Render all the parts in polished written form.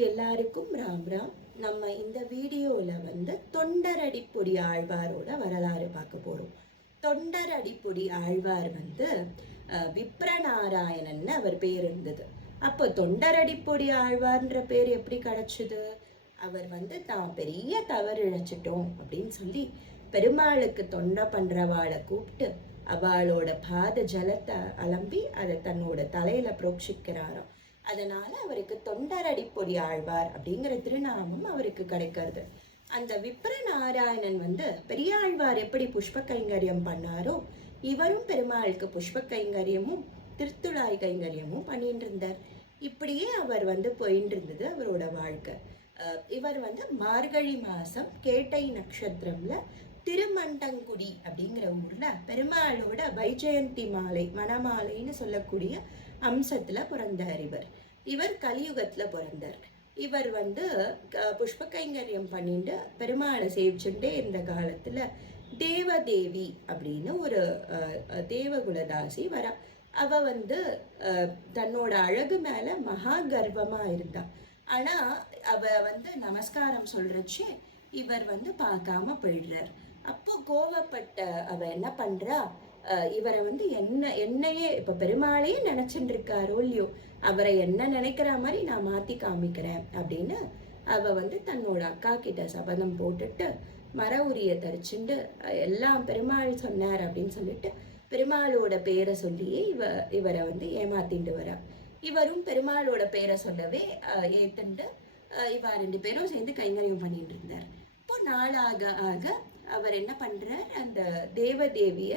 எல்லாருக்கும் ராம் ராம். நம்ம இந்த வீடியோவில் தொண்டரடிப்பொடி ஆழ்வாரோட வரலாறு பார்க்க போகிறோம். தொண்டரடிப்பொடி ஆழ்வார் விப்ரநாராயணன் அவர் பேர் இருந்தது. அப்போ தொண்டரடிப்பொடி ஆழ்வார்ன்ற பேர் எப்படி கிடைச்சது? அவர் தான் பெரிய தவறு இழைச்சிட்டோம் அப்படின்னு சொல்லி பெருமாளுக்கு தொண்டை பண்ணுறவாளை கூப்பிட்டு அவளோட பாத ஜலத்தை அலம்பி அதை தன்னோட தலையில புரோக்ஷிக்கிறாராம். அதனால அவருக்கு தொண்டரடிப்பொடி ஆழ்வார் அப்படிங்கிற திருநாமம் அவருக்கு கிடைக்கிறது. அந்த விப்ரநாராயணன் பெரியாழ்வார் எப்படி புஷ்ப கைங்கரியம் பண்ணாரோ இவரும் பெருமாளுக்கு புஷ்ப கைங்கரியமும் திருத்துழாய் கைங்கரியமும் பண்ணிட்டு இருந்தார். இப்படியே அவர் போயிட்டு இருந்தது அவரோட வாழ்க்கை. இவர் மார்கழி மாசம் கேட்டை நட்சத்திரம்ல திருமண்டங்குடி அப்படிங்கிற ஊர்ல பெருமாளோட வைஜெயந்தி மாலை மணமாலைன்னு சொல்லக்கூடிய அம்சத்துல பிறந்தார். இவர் கலியுகத்துல பிறந்தார். இவர் புஷ்ப கைங்கரியம் பண்ணிட்டு பெருமாளை சேவிச்சுட்டே இருந்த காலத்துல தேவதேவி அப்படின்னு ஒரு தேவகுலதாசி வரா. அவ தன்னோட அழகு மேல மகா கர்வமா இருந்தா. ஆனா அவ நமஸ்காரம் சொல்றச்சு இவர் பார்க்காம போயிடுறார். அப்போ கோவப்பட்ட அவ என்ன பண்றா, இவரை என்னையே இப்ப பெருமாளையே நினைச்சுட்டு இருக்காரோ இல்லையோ, அவரை என்ன நினைக்கிற மாதிரி நான் மாத்தி காமிக்கிறேன் அப்படின்னு அவ தன்னோட அக்கா கிட்ட சபதம் போட்டுட்டு மர உரிய தரிச்சுண்டு எல்லாம் பெருமாள் சொன்னார் அப்படின்னு சொல்லிட்டு பெருமாளோட பேரை சொல்லியே இவரை ஏமாத்திட்டு வரா. இவரும் பெருமாளோட பேரை சொல்லவே ஏத்துண்டு இவ 2 பேரும் சேர்ந்து கைங்கரியம் பண்ணிட்டு இருந்தார். இப்போ நாளாக ஆக அவர் என்ன பண்றார், அந்த தேவதேவிய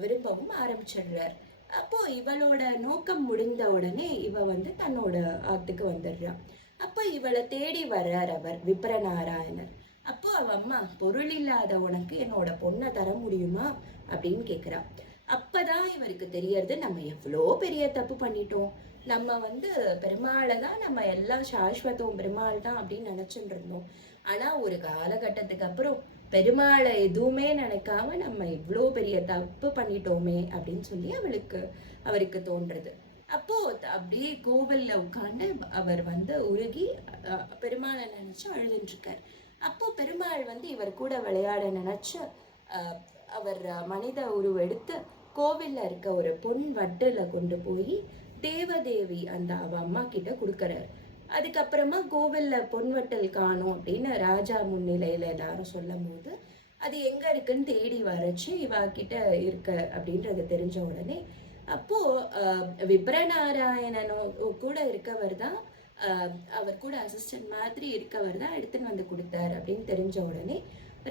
விரும்பவும் ஆரம்பிச்சிடுறார். அப்போ இவளோட நோக்கம் முடிந்த உடனே இவ தன்னோட ஆத்துக்கு வந்துடுறான். அப்போ இவளை தேடி வர்றார் அவர் விப்ரநாராயணர். அப்போ அவ அம்மா, பொருள் இல்லாத உனக்கு என்னோட பொண்ணை தர முடியுமா அப்படின்னு கேட்குறா. அப்பதான் இவருக்கு தெரியறது, நம்ம எவ்வளோ பெரிய தப்பு பண்ணிட்டோம். நம்ம பெருமாளை தான் நம்ம எல்லாம் சாஸ்வதம் பெருமாள் தான் அப்படின்னு நினைச்சுட்டு இருந்தோம். ஆனா ஒரு காலகட்டத்துக்கு அப்புறம் பெருமாளை எதுவுமே நினைக்காம நம்ம இவ்வளோ பெரிய தப்பு பண்ணிட்டோமே அப்படின்னு சொல்லி அவருக்கு தோன்றது. அப்போ அப்படியே கோவில்ல உட்காந்து அவர் உருகி பெருமாளை நினைச்சு அழுதுட்டு இருக்கார். அப்போ பெருமாள் இவர் கூட விளையாட நினைச்சு அவர் மனித உருவெடுத்து கோவில்ல இருக்க ஒரு பொன் வட்டுல கொண்டு போய் தேவதேவி அந்த அவ அம்மா கிட்ட கொடுக்கறாரு. அதுக்கப்புறமா கோவில்ல பொன்வட்டல் காணும் அப்படின்னு ராஜா முன்னிலையில எல்லாரும் சொல்லும் போது அது எங்க இருக்குன்னு தேடி வரைச்சு இவா கிட்ட இருக்க அப்படின்றது தெரிஞ்ச உடனே அப்போ விப்ரநாராயணனோ கூட இருக்கவர் தான், அவர் கூட அசிஸ்டன்ட் மாதிரி இருக்கவர் தான் எடுத்துன்னு கொடுத்தாரு அப்படின்னு தெரிஞ்ச உடனே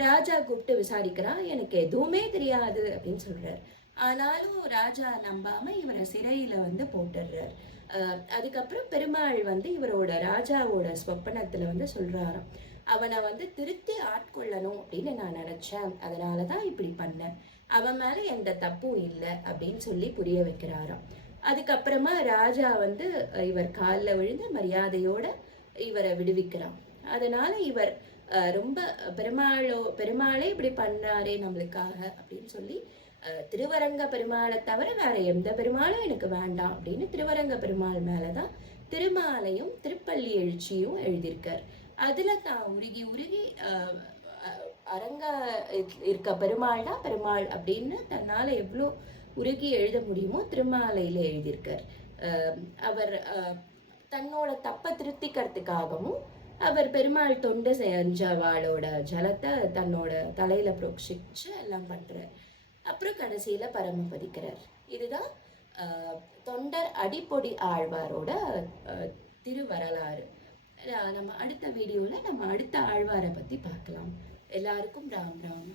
ராஜா கூப்பிட்டு விசாரிக்கிறான். எனக்கு எதுவுமே தெரியாது அப்படின்னு சொல்றாரு. ஆனாலும் ராஜா நம்பாம இவரை சிறையில போட்டுடுறார். அதுக்கப்புறம் பெருமாள் இவரோட ராஜாவோட ஸ்வப்பனத்துல சொல்றாராம், அவனை திருத்தி ஆட்கொள்ளணும் அப்படின்னு நான் நினைச்சேன், அதனாலதான் இப்படி பண்ணேன், அவன் மேல எந்த தப்பும் இல்லை அப்படின்னு சொல்லி புரிய வைக்கிறாராம். அதுக்கப்புறமா ராஜா இவர் காலில் விழுந்து மரியாதையோட இவரை விடுவிக்கிறான். அதனால இவர் ரொம்ப பெருமாளே இப்படி பண்ணாரே நம்மளுக்காக அப்படின்னு சொல்லி திருவரங்க பெருமாளை தவிர வேற எந்த பெருமாளும் எனக்கு வேண்டாம் அப்படின்னு திருவரங்க பெருமாள் மேலதான் திருமாலையும் திருப்பள்ளி எழுச்சியும் எழுதியிருக்கார். அதுல தான் உருகி அரங்க இருக்க பெருமாள் தான் பெருமாள் அப்படின்னு தன்னால எவ்வளோ உருகி எழுத முடியுமோ திருமாலையில எழுதியிருக்கார். அவர் தன்னோட தப்பை திருத்திக்கிறதுக்காகவும் அவர் பெருமாள் தொண்டு செஞ்சவாளோட ஜலத்தை தன்னோட தலையில புரோக்ஷிச்சு எல்லாம் பண்றார். அப்புறம் கடைசியில பரமபதிக்கிறார். இதுதான் தொண்டர் அடிப்பொடி ஆழ்வாரோட திருவரலாறு. நம்ம அடுத்த வீடியோல நம்ம அடுத்த ஆழ்வாரை பத்தி பார்க்கலாம். எல்லாருக்கும் ராம் ராம்.